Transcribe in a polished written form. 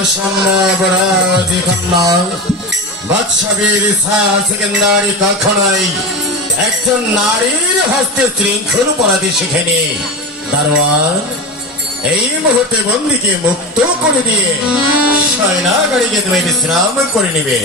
অসম্ভব কন্যা বাদশাবীর সেকেন্দারি কখনোই একজন নারীর হস্তে শৃঙ্খল পরাধী শিখেনি। দারোয়ান এই মুহূর্তে বন্দীকে মুক্ত করে দিয়ে শয়নাগাড়িকে তুমি বিশ্রাম করে নিবে।